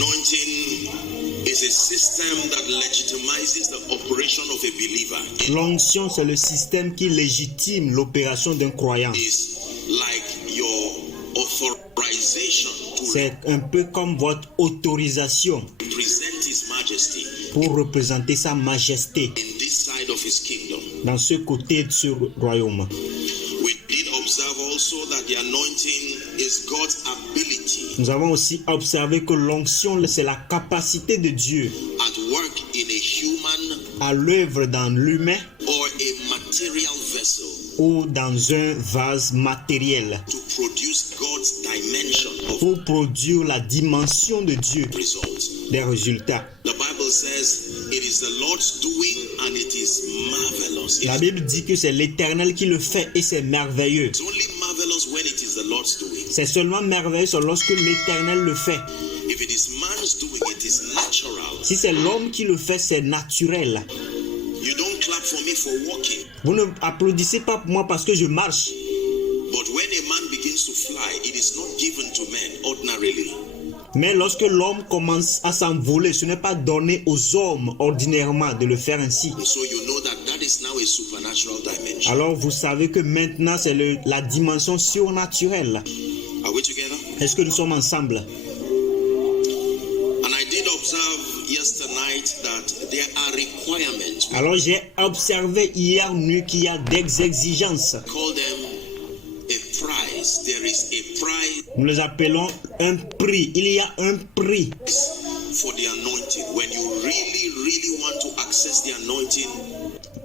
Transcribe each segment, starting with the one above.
Anointing is a system that legitimizes the operation of a believer. L'onction, c'est le système qui légitime l'opération d'un croyant. It's like your authorization to C'est un peu comme votre autorisation represent His Majesty pour représenter sa majesté in this side of His kingdom. dans ce côté de ce royaume. We did observe also that the anointing is God's ability Nous avons aussi observé que l'onction, c'est la capacité de Dieu at work in a human à l'œuvre dans l'humain or a material vessel ou dans un vase matériel to produce God's dimension of pour produire la dimension de Dieu results. des résultats. The Bible says it is the Lord's doing and it is marvelous. La Bible dit que c'est l'Éternel qui le fait et c'est merveilleux. It's only marvelous when it is the Lord's doing. C'est seulement merveilleux lorsque l'Éternel le fait. If it is man's doing, it is natural. Si c'est l'homme qui le fait, c'est naturel. You don't clap for me for walking, Vous ne applaudissez pas pour moi parce que je marche. but when a man begins to fly, it is not given to men ordinarily. Mais lorsque l'homme commence à s'envoler, ce n'est pas donné aux hommes ordinairement de le faire ainsi. So you know that that is now a supernatural dimension. Alors vous savez que maintenant c'est la dimension surnaturelle. Are we together? Est-ce que nous sommes ensemble? And I did observe yesterday night that there are requirements. We Alors j'ai observé hier nuit qu'il y a des exigences. call them a price. There is a price Nous les appelons un prix. Il y a un prix for the anointing. When you really want to access the anointing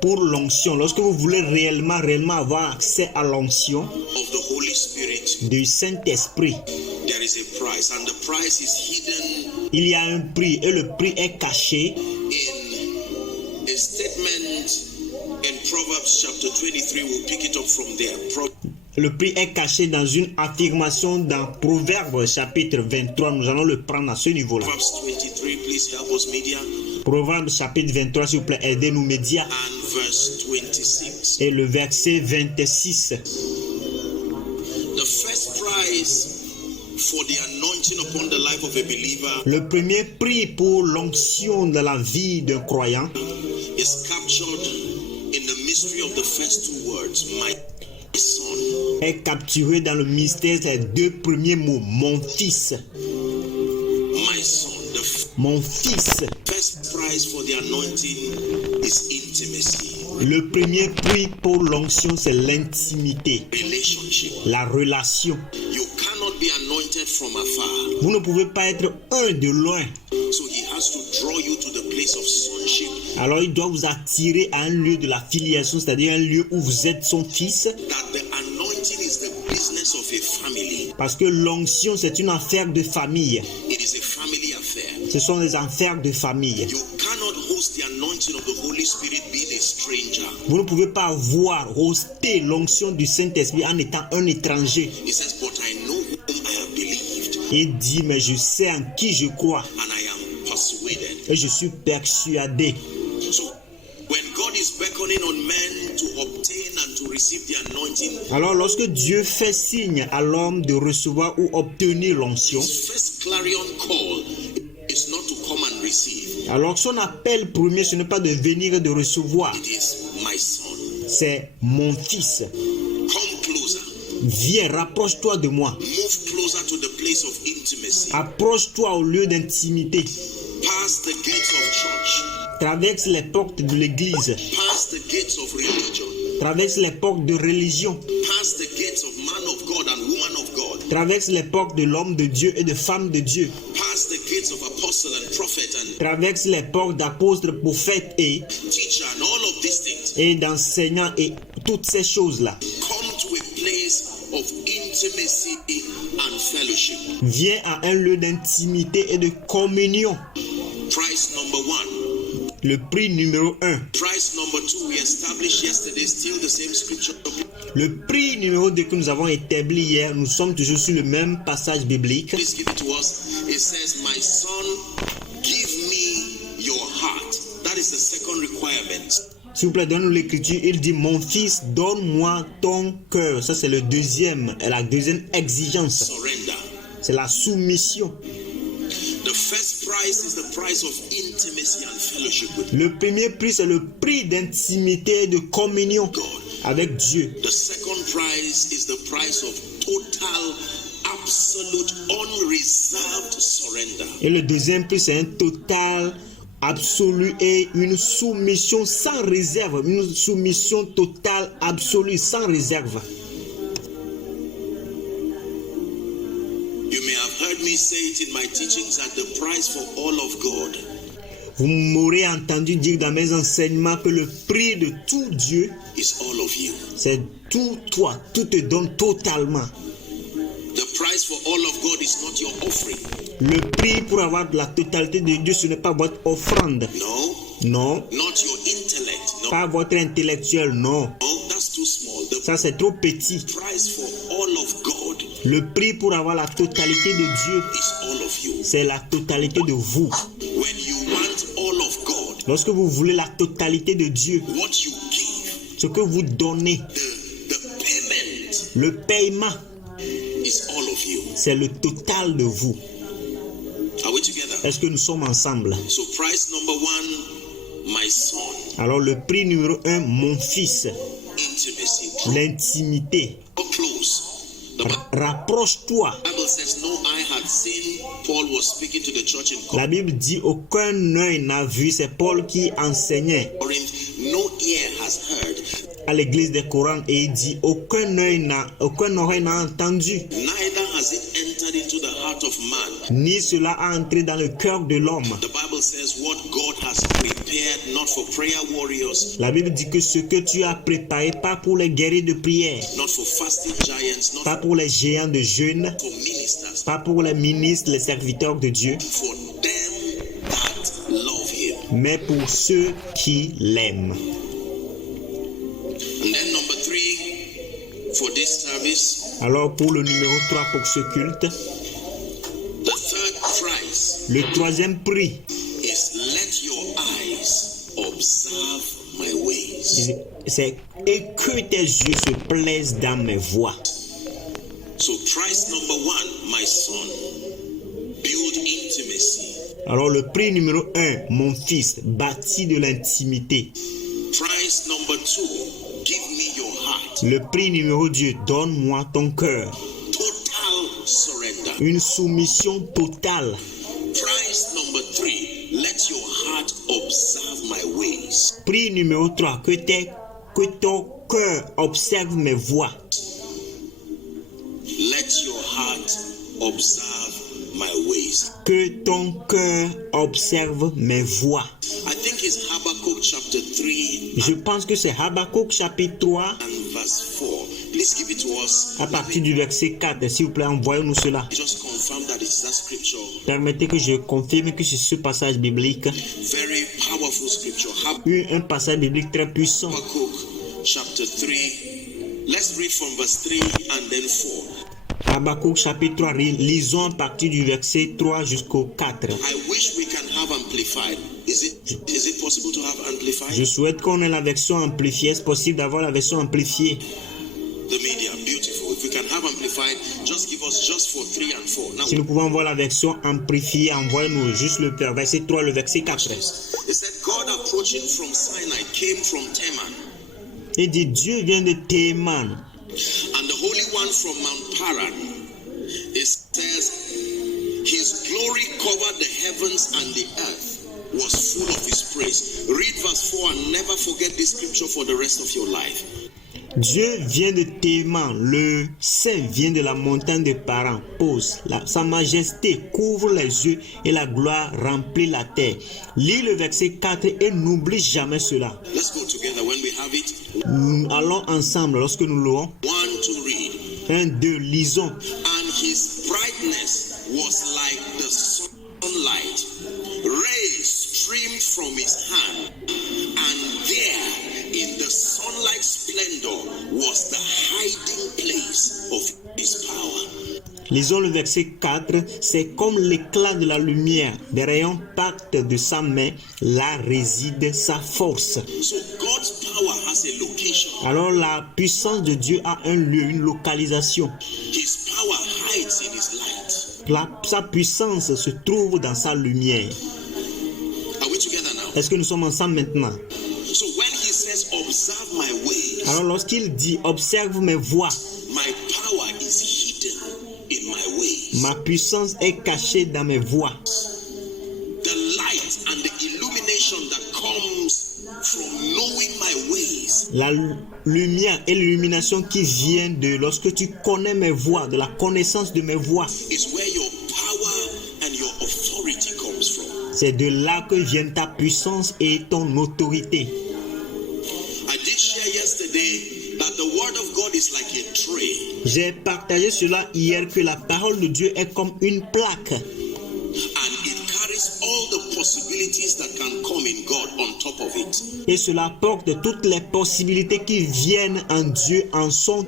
pour l'onction. Lorsque vous voulez réellement avoir accès à l'onction of the Holy Spirit, du Saint-Esprit, there is a price, and the price is hidden il y a un prix et le prix est caché in a statement in Proverbs chapter 23. We'll pick it up from there. Le prix est caché dans une affirmation dans Proverbes chapitre 23. Nous allons le prendre à ce niveau-là. Proverbs 23, please help us, media. Proverbes chapitre 23, s'il vous plaît, aidez-nous médias. And verse 26. Et le verset 26. The first prize for the anointing upon the life of a believer Le premier prix pour l'onction de la vie d'un croyant is captured in the mystery of the first two words, my son. est capturé dans le mystère des deux premiers mots. Mon fils. My son. The Mon fils. first prize for the anointing is intimacy, Le premier prix pour l'onction, c'est l'intimité, relationship. la relation. You cannot be anointed from afar. Vous ne pouvez pas être un de loin. So he has to draw you to the place of sonship, Alors il doit vous attirer à un lieu de la filiation, c'est-à-dire un lieu où vous êtes son fils. that the anointing is the business of a family. Parce que l'onction, c'est une affaire de famille. It is a family affair. Ce sont des affaires de famille. You cannot host the anointing of the Holy Spirit being a stranger. Vous ne pouvez pas hoster l'onction du Saint-Esprit en étant un étranger. He says, but I know whom I have believed, Il dit, mais je sais en qui je crois and I am persuaded. et je suis persuadé. So when God is beckoning on men to obtain and to receive the anointing, Alors lorsque Dieu fait signe à l'homme de recevoir ou obtenir l'onction, his first clarion call is not to come and receive. alors son appel premier, ce n'est pas de venir et de recevoir, It is my son. c'est mon fils. Come closer. Viens, rapproche-toi de moi. Move closer to the place of intimacy. Approche-toi au lieu d'intimité. Pass the gates of church. Traverse les portes de l'église. Pass the gates of religion. Traverse les portes de religion. Pass the gates of man of God and woman of God. Traverse les portes de l'homme de Dieu et de femme de Dieu. Pass the gates of apostle and prophet and Traverse les portes d'apôtres, prophètes et teacher and all of these things. d'enseignants et toutes ces choses-là. Come to a place of intimacy and fellowship. Viens à un lieu d'intimité et de communion. Price number one. Le prix numéro 1. Price number two, we established yesterday, still the same scripture. Le prix numéro 2 que nous avons établi hier, nous sommes toujours sur le même passage biblique. Please give it to us. It says, my son, give me your heart. That is the second requirement. S'il vous plaît, donne-nous l'écriture. Il dit, mon fils, donne-moi ton cœur. Ça, c'est la deuxième exigence. Surrender. C'est la soumission. The first price is the price of intimacy and fellowship with Le premier prix, c'est le prix d'intimité et de communion God. avec Dieu. The second price is the price of total, absolute, unreserved surrender. Et le deuxième prix, c'est un total, absolu et une soumission sans réserve. Une soumission totale, absolue, sans réserve. You may have heard me say it in my teachings that the price for all of God Vous m'aurez entendu dire dans mes enseignements que le prix de tout Dieu, is all of you. c'est tout toi. Tout te donne totalement. The price for all of God is not your offering. Le prix pour avoir la totalité de Dieu, ce n'est pas votre offrande. No, Non. not your intellect. No, Pas votre intellectuel, non. that's too small. The Ça, c'est trop petit. price for all of God Le prix pour avoir la totalité de Dieu, is all of you. c'est la totalité de vous. When you want all of God, Lorsque vous voulez la totalité de Dieu, what you give, ce que vous donnez, the payment le paiement, is all of you. c'est le total de vous. Are we together? Est-ce que nous sommes ensemble? So price number one, my son, Alors le prix numéro 1, mon fils, intimacy. l'intimité. Draw close. The Rapproche-toi. Bible says no eye had seen. Paul was speaking to the church in La Bible dit aucun œil n'a vu, c'est Paul qui enseignait Corinth. No ear has heard, à l'église de Corinth et il dit aucun oreille n'a entendu, neither has it entered into the heart of man. ni cela a entré dans le cœur de l'homme. The Bible says what God has prepared not for prayer warriors, La Bible dit que ce que tu as préparé, pas pour les guerriers de prière, not for fasting giants, not pas pour les géants de jeûne, for ministers, pas pour les ministres, les serviteurs de Dieu, for them that love him. mais pour ceux qui l'aiment. And then number 3 for this service, Alors pour le numéro 3 pour ce culte, the third price le troisième prix, is let your eyes observe my ways. c'est et que tes yeux se plaisent dans mes voies. So price number 1, my son, build intimacy. Alors le prix numéro 1, mon fils, bâti de l'intimité. Price number 2, give me your heart. Le prix numéro 2, donne-moi ton cœur. Total surrender. Une soumission totale. Price number 3, let your heart observe my ways. Prix numéro 3, que ton cœur observe mes voies. Let your heart observe my ways. Que ton cœur observe mes voies. I think it's Habakkuk chapter 3 Je pense que c'est Habakkuk chapitre 3 and verse 4. Please give it to us. à partir du verset 4. S'il vous plaît, envoyez-nous cela. Just confirm that it's that scripture. Permettez que je confirme que c'est ce passage biblique. Very powerful scripture. Un passage biblique très puissant. Habakkuk chapter 3. Let's read from verse 3 and then 4. Habakkuk chapitre 3, lisons à partir du verset 3 jusqu'au 4. I wish we can have amplified. Is it possible to have amplified? Je souhaite qu'on ait la version amplifiée. Est-ce possible d'avoir la version amplifiée? The media, beautiful. If we can have amplified, just give us just for 3 and 4. Now, Si nous pouvons avoir la version amplifiée, envoyez-nous juste le verset 3 et le verset 4. it said, God approaching from Sinai came from Teman, Il dit, Dieu vient de Théman. and the Holy One from Mount Paran. It says, His glory covered the heavens and the earth was full of His praise. Read verse 4 and never forget this scripture for the rest of your life. Dieu vient de Théman, le Saint vient de la montagne de Paran. Pause. Sa majesté couvre les yeux et la gloire remplit la terre. Lis le verset 4 et n'oublie jamais cela. Let's go together when we have it. Nous allons ensemble lorsque nous l'aurons. 1, 2, read. 1, 2, lisons. And His brightness was like the sunlight. Rays streamed from His hand, and there in the sunlight splendor was the hiding place of His power. Lisons le verset 4. C'est comme l'éclat de la lumière. Des rayons partent de sa main. Là réside sa force. So God's power has a location. Alors la puissance de Dieu a un lieu, une localisation. His power hides in His light. Sa puissance se trouve dans sa lumière. Are we together now? Est-ce que nous sommes ensemble maintenant? So when he says, observe my ways, Alors lorsqu'il dit observe mes voies, my power is hidden in my ways. ma puissance est cachée dans mes voies. The light and the illumination that comes from knowing my ways La lumière et l'illumination qui vient de lorsque tu connais mes voies, de la connaissance de mes voies. is where your power and your authority comes from. C'est de là que vient ta puissance et ton autorité. I did share yesterday that the word of God is like a tray, J'ai partagé cela hier que la parole de Dieu est comme une plaque and it carries all the possibilities that can come in God on top of it. et cela porte toutes les possibilités qui viennent en Dieu en son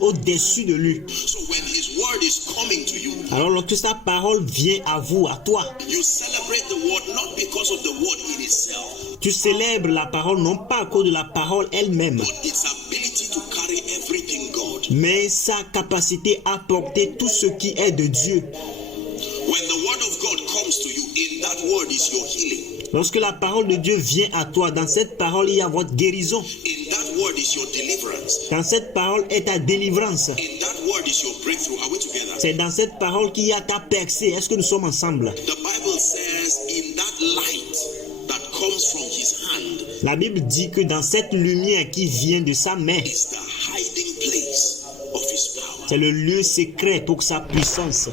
au-dessus de lui. So when his word is coming to you, Alors lorsque sa parole vient à vous, à toi, you celebrate the word not because of the word in itself, tu célèbres la parole non pas à cause de la parole elle-même, but its ability to carry everything God. mais sa capacité à porter tout ce qui est de Dieu. When the word of God comes to you, in that word is your healing. Lorsque la parole de Dieu vient à toi, dans cette parole, il y a votre guérison. In that word is your deliverance. Dans cette parole est ta délivrance. In that word is your breakthrough. Are we together? C'est dans cette parole qu'il y a ta percée. Est-ce que nous sommes ensemble? The Bible says, in that light that comes from his hand La Bible dit que dans cette lumière qui vient de sa main, is the hiding place of his power. c'est le lieu secret pour sa puissance.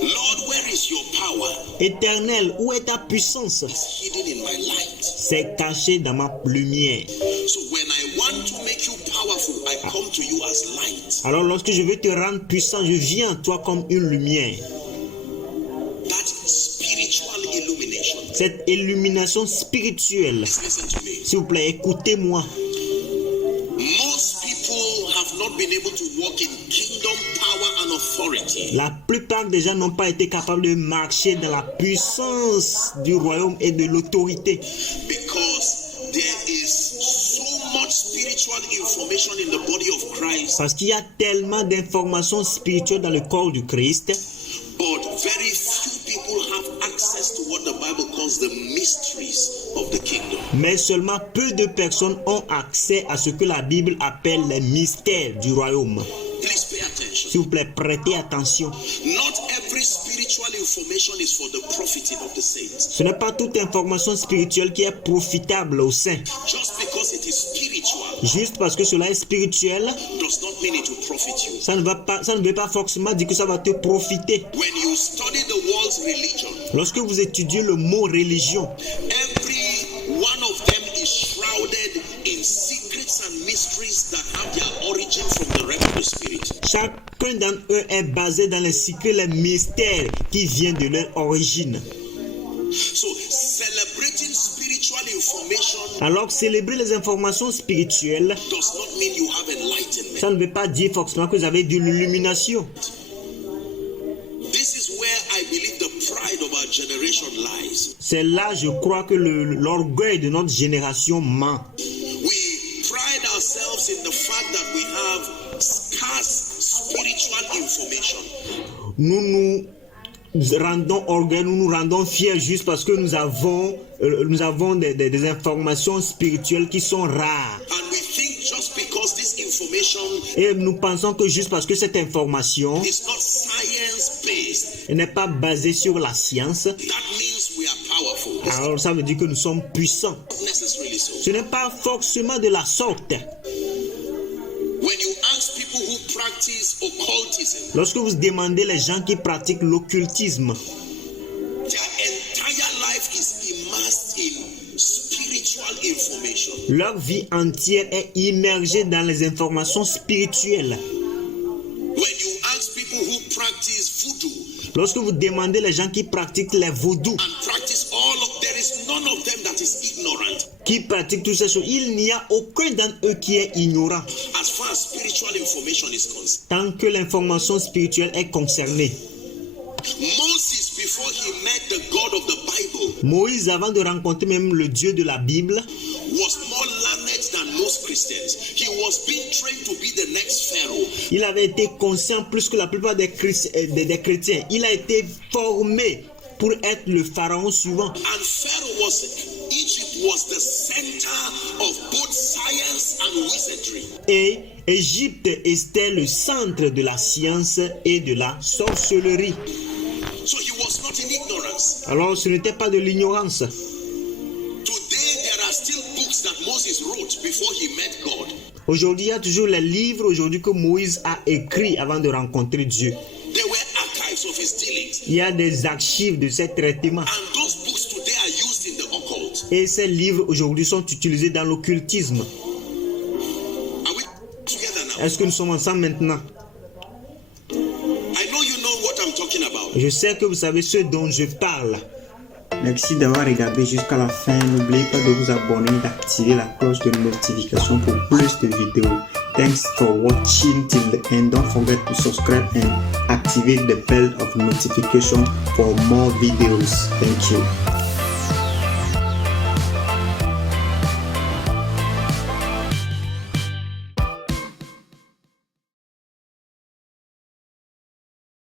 Lord, where is your power? Éternel, où est ta puissance? It's hidden in my light. C'est caché dans ma lumière. So when I want to make you powerful, I come to you as light. Alors lorsque je veux te rendre puissant, je viens à toi comme une lumière. That spiritual illumination. Cette illumination spirituelle. Listen to me. S'il vous plaît, écoutez-moi. Most people have not been able to walk in kingdom power and authority La plupart des gens n'ont pas été capables de marcher dans la puissance du royaume et de l'autorité. because there is so much spiritual information in the body of Christ, Parce qu'il y a tellement d'informations spirituelles dans le corps du Christ, but very few people have access to what the Bible calls the mysteries of the kingdom. mais seulement peu de personnes ont accès à ce que la Bible appelle les mystères du royaume. Please pay attention. S'il vous plaît, prêtez attention. Not every spiritual information is for the profiting of the saints. Ce n'est pas toute information spirituelle qui est profitable aux saints. Just because it is spiritual Juste parce que cela est spirituel, does not mean it will profit you. ça ne veut pas forcément dire que ça va te profiter. When you study the world's religion, Lorsque vous étudiez le mot religion, every one of them is shrouded in secrets and mysteries that have their origin from the realm of the spirit. chacun d'entre eux est basé dans les secrets, les mystères qui viennent de leur origine. So celebrating spiritual information Alors célébrer les informations spirituelles, does not mean you have enlightenment. ça ne veut pas dire forcément que vous avez de l'illumination. This is where I believe the pride of our generation lies. C'est là, je crois, que l'orgueil de notre génération ment. We pride ourselves in the fact that we have scarce spiritual information. Nous rendons orgueil, nous nous rendons fiers juste parce que nous avons des informations spirituelles qui sont rares. And we think just because this information Et nous pensons que juste parce que cette information is not science-based, n'est pas basée sur la science, that means we are powerful. alors ça veut dire que nous sommes puissants. Not necessarily so. Ce n'est pas forcément de la sorte. When you ask people who practice occultism, Lorsque vous demandez les gens qui pratiquent l'occultisme, their entire life is immersed in spiritual information. leur vie entière est immergée dans les informations spirituelles. When you ask people who practice voodoo Lorsque vous demandez les gens qui pratiquent les vaudous, and practice all of, there is none of them that is ignorant qui pratiquent toutes ces choses, il n'y a aucun d'entre eux qui est ignorant, as far as spiritual information is concerned. tant que l'information spirituelle est concernée. Moses, before he met the God of the Bible, Moïse, avant de rencontrer même le Dieu de la Bible, was more learned than most Christians. He was being trained to be the next Pharaoh. Il avait été conscient plus que la plupart des chrétiens. Il a été formé pour être le pharaon suivant. And Egypt was the center of both science and wizardry. Et Égypte était le centre de la science et de la sorcellerie. So he was not in ignorance. Alors ce n'était pas de l'ignorance. Today there are still books that Moses wrote before he met God. Aujourd'hui, il y a toujours les livres aujourd'hui que Moïse a écrits avant de rencontrer Dieu. There were archives of his dealings. Il y a des archives de ces traitements. And those books today are used in the occult. Et ces livres aujourd'hui sont utilisés dans l'occultisme. Are we together now? Est-ce que nous sommes ensemble maintenant? I know you know what I'm talking about. Je sais que vous savez ce dont je parle. Merci d'avoir regardé jusqu'à la fin. N'oubliez pas de vous abonner et d'activer la cloche de notification pour plus de vidéos. Thanks for watching till the end. Don't forget to subscribe and activate the bell of notification for more videos. Thank you.